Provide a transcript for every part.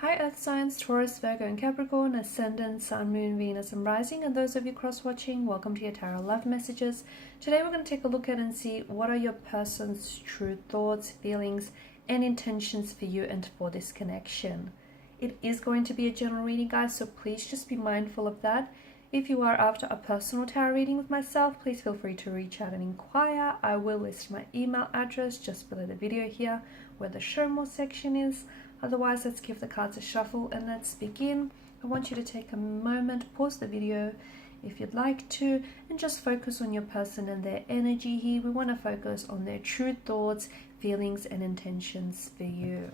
Hi Earth signs, Taurus, Virgo and Capricorn, Ascendant, Sun, Moon, Venus and Rising, and those of you cross-watching, welcome to your Tarot Love Messages. Today we're going to take a look at and see what are your person's true thoughts, feelings and intentions for you and for this connection. It is going to be a general reading, guys, so please just be mindful of that. If you are after a personal tarot reading with myself, please feel free to reach out and inquire. I will list my email address just below the video here where the show more section is. Otherwise, let's give the cards a shuffle and let's begin. I want you to take a moment, pause the video if you'd like to, and just focus on your person and their energy here. We want to focus on their true thoughts, feelings, and intentions for you.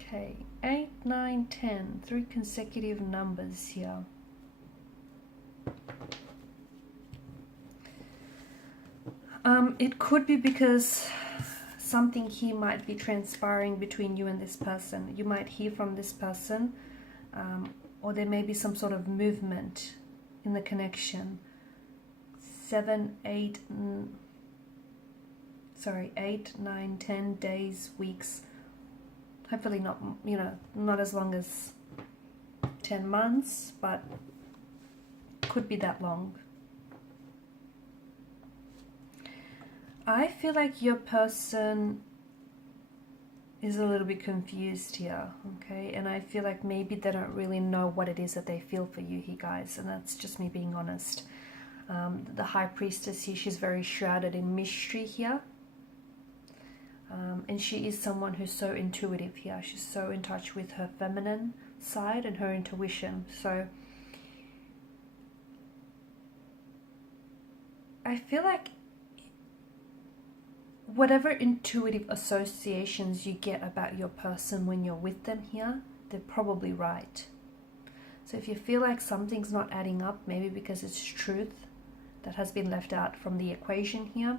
Okay, 8, 9, 10, 3 consecutive numbers here. It could be because something here might be transpiring between you and this person. You might hear from this person, or there may be some sort of movement in the connection. 8, 9, 10 days, weeks. Hopefully not, not as long as 10 months, but could be that long. I feel like your person is a little bit confused here, okay? And I feel like maybe they don't really know what it is that they feel for you here, guys, and that's just me being honest. The High Priestess here, she's very shrouded in mystery here. And she is someone who's so intuitive here. She's so in touch with her feminine side and her intuition. So I feel like whatever intuitive associations you get about your person when you're with them here, they're probably right. So if you feel like something's not adding up, maybe because it's truth that has been left out from the equation here,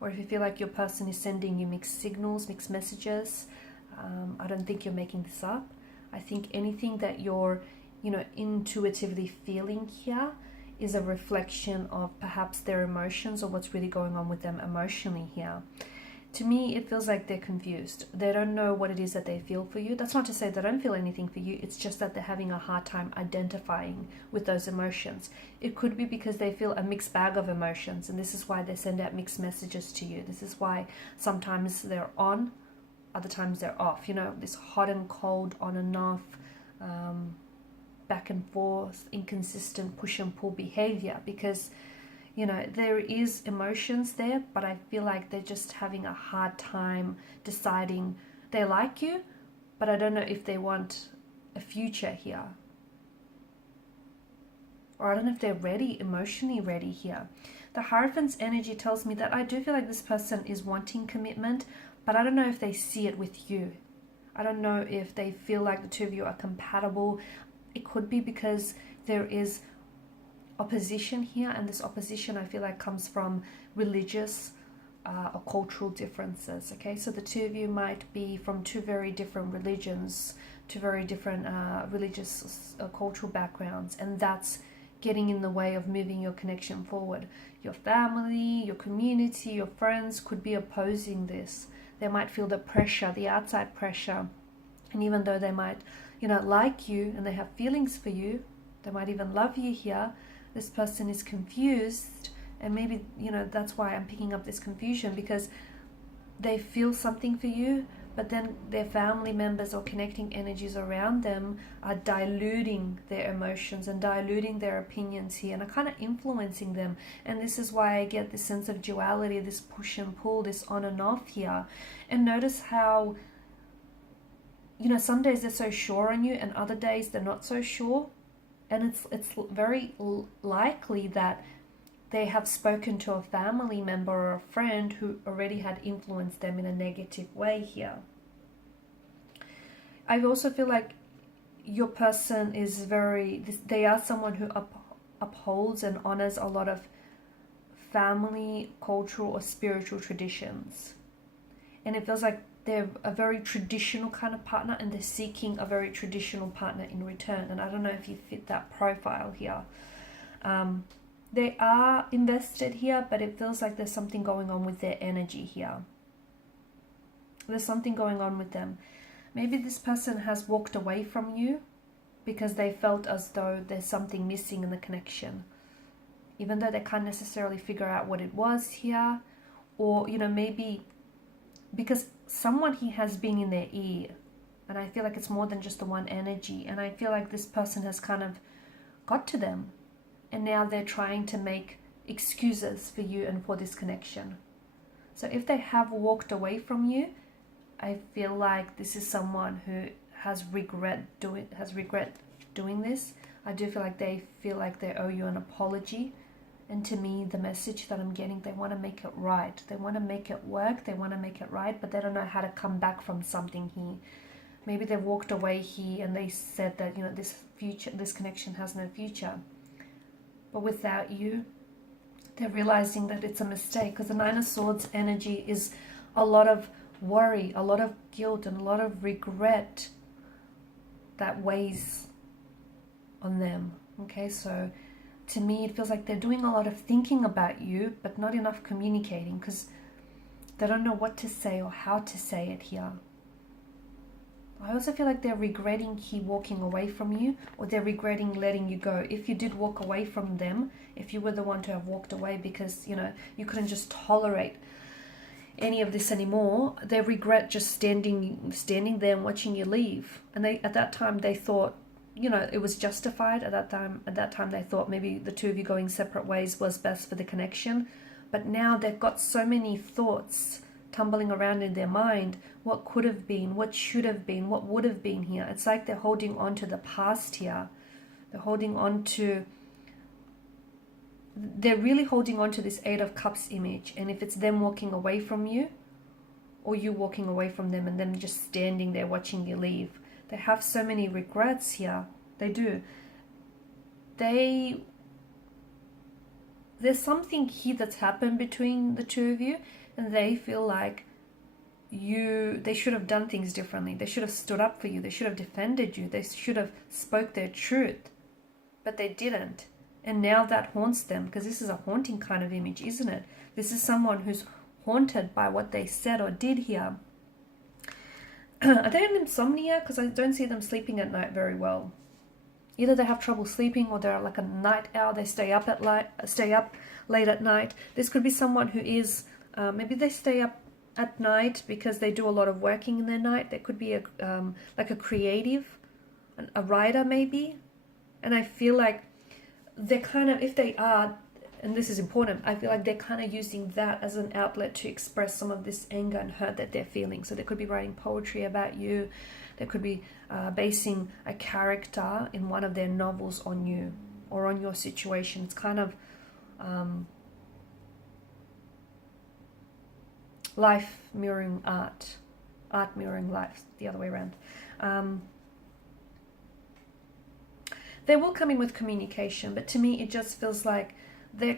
or if you feel like your person is sending you mixed signals, mixed messages, I don't think you're making this up. I think anything that you're, intuitively feeling here is a reflection of perhaps their emotions or what's really going on with them emotionally here. To me, it feels like they're confused. They don't know what it is that they feel for you. That's not to say they don't feel anything for you. It's just that they're having a hard time identifying with those emotions. It could be because they feel a mixed bag of emotions, and this is why they send out mixed messages to you. This is why sometimes they're on, other times they're off. This hot and cold, on and off, back and forth, inconsistent push and pull behavior, because there is emotions there, but I feel like they're just having a hard time deciding. They like you, but I don't know if they want a future here. Or I don't know if they're ready, emotionally ready here. The Hierophant's energy tells me that I do feel like this person is wanting commitment, but I don't know if they see it with you. I don't know if they feel like the two of you are compatible. It could be because there is opposition here, and this opposition I feel like comes from religious or cultural differences. Okay, so the two of you might be from two very different religions, two very different religious cultural backgrounds, and that's getting in the way of moving your connection forward. Your family, your community, your friends could be opposing this. They might feel the pressure, the outside pressure, and even though they might like you and they have feelings for you, they might even love you here, this person is confused, and maybe that's why I'm picking up this confusion, because they feel something for you, but then their family members or connecting energies around them are diluting their emotions and diluting their opinions here and are kind of influencing them. And this is why I get this sense of duality, this push and pull, this on and off here. And notice how, you know, some days they're so sure on you and other days they're not so sure. And it's very likely that they have spoken to a family member or a friend who already had influenced them in a negative way here. I also feel like your person is they are someone who upholds and honors a lot of family, cultural, or spiritual traditions. And it feels like they're a very traditional kind of partner and they're seeking a very traditional partner in return. And I don't know if you fit that profile here. They are invested here, but it feels like there's something going on with their energy here. There's something going on with them. Maybe this person has walked away from you because they felt as though there's something missing in the connection. Even though they can't necessarily figure out what it was here. Or, you know, maybe because someone here has been in their ear. And I feel like it's more than just the one energy. And I feel like this person has kind of got to them. And now they're trying to make excuses for you and for this connection. So if they have walked away from you, I feel like this is someone who has regret doing this. I do feel like they owe you an apology. And to me, the message that I'm getting, they want to make it right. They want to make it work. They want to make it right, but they don't know how to come back from something here. Maybe they walked away here and they said that, you know, this connection has no future. But without you, they're realizing that it's a mistake, because the Nine of Swords energy is a lot of worry, a lot of guilt, and a lot of regret that weighs on them. Okay, so to me, it feels like they're doing a lot of thinking about you, but not enough communicating, because they don't know what to say or how to say it here. I also feel like they're regretting walking away from you, or they're regretting letting you go. If you did walk away from them, if you were the one to have walked away because, you know, you couldn't just tolerate any of this anymore, they regret just standing there and watching you leave. And at that time they thought, you know, it was justified. At that time they thought maybe the two of you going separate ways was best for the connection. But now they've got so many thoughts tumbling around in their mind. What could have been, what should have been, what would have been here. It's like they're holding on to the past here. They're really holding on to this Eight of Cups image. And if it's them walking away from you, or you walking away from them and them just standing there watching you leave, they have so many regrets here. They do. There's something here that's happened between the two of you, and they feel like they should have done things differently. They should have stood up for you. They should have defended you. They should have spoke their truth, but they didn't. And now that haunts them, because this is a haunting kind of image, isn't it? This is someone who's haunted by what they said or did here. Are they in insomnia? Because I don't see them sleeping at night very well. Either they have trouble sleeping, or they're like a night owl. They stay up late at night. This could be someone who is maybe they stay up at night because they do a lot of working in their night. They could be like a creative, a writer maybe. And I feel like they're kind of, if they are, and this is important, I feel like they're kind of using that as an outlet to express some of this anger and hurt that they're feeling. So they could be writing poetry about you. They could be basing a character in one of their novels on you or on your situation. It's kind of life mirroring art mirroring life, the other way around. They will come in with communication, but to me it just feels like they're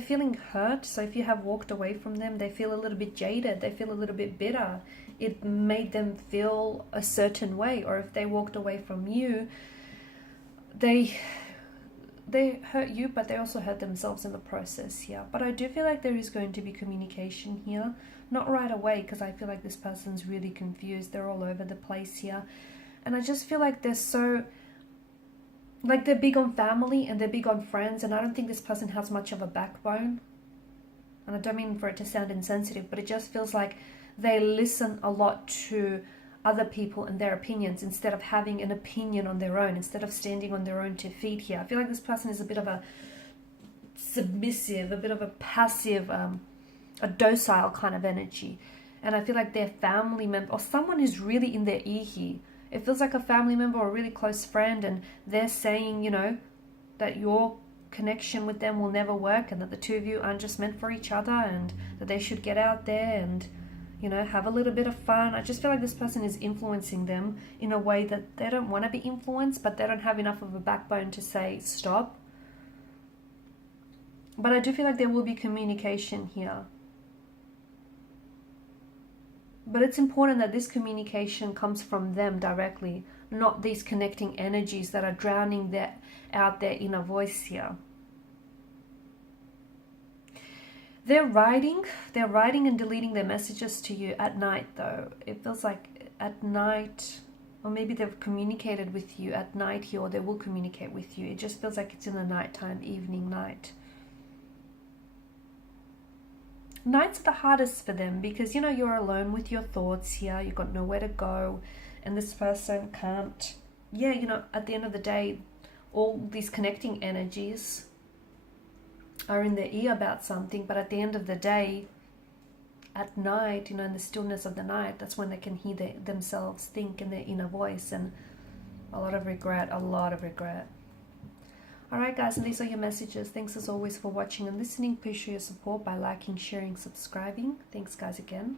feeling hurt. So if you have walked away from them, they feel a little bit jaded, they feel a little bit bitter. It made them feel a certain way. Or if they walked away from you, they hurt you, but they also hurt themselves in the process here. But I do feel like there is going to be communication here. Not right away, because I feel like this person's really confused. They're all over the place here. And I just feel like they're so... like they're big on family and they're big on friends, and I don't think this person has much of a backbone. And I don't mean for it to sound insensitive, but it just feels like they listen a lot to other people and their opinions instead of having an opinion on their own, instead of standing on their own 2 feet here. I feel like this person is a bit of a submissive, a bit of a passive, a docile kind of energy. And I feel like their family member or someone is really in their ear here. It feels like a family member or a really close friend, and they're saying, you know, that your connection with them will never work and that the two of you aren't just meant for each other, and that they should get out there and, you know, have a little bit of fun. I just feel like this person is influencing them in a way that they don't want to be influenced, but they don't have enough of a backbone to say stop. But I do feel like there will be communication here. But it's important that this communication comes from them directly, not these connecting energies that are drowning out their inner voice here. They're writing and deleting their messages to you at night though. It feels like at night, or maybe they've communicated with you at night here, or they will communicate with you. It just feels like it's in the nighttime, evening, night. Nights are the hardest for them because, you know, you're alone with your thoughts here. You've got nowhere to go, and this person can't, yeah, you know, at the end of the day, all these connecting energies are in their ear about something, but at the end of the day, at night, you know, in the stillness of the night, that's when they can hear themselves think in their inner voice, and a lot of regret, a lot of regret. Alright guys, and these are your messages. Thanks as always for watching and listening. Please show your support by liking, sharing, subscribing. Thanks guys again.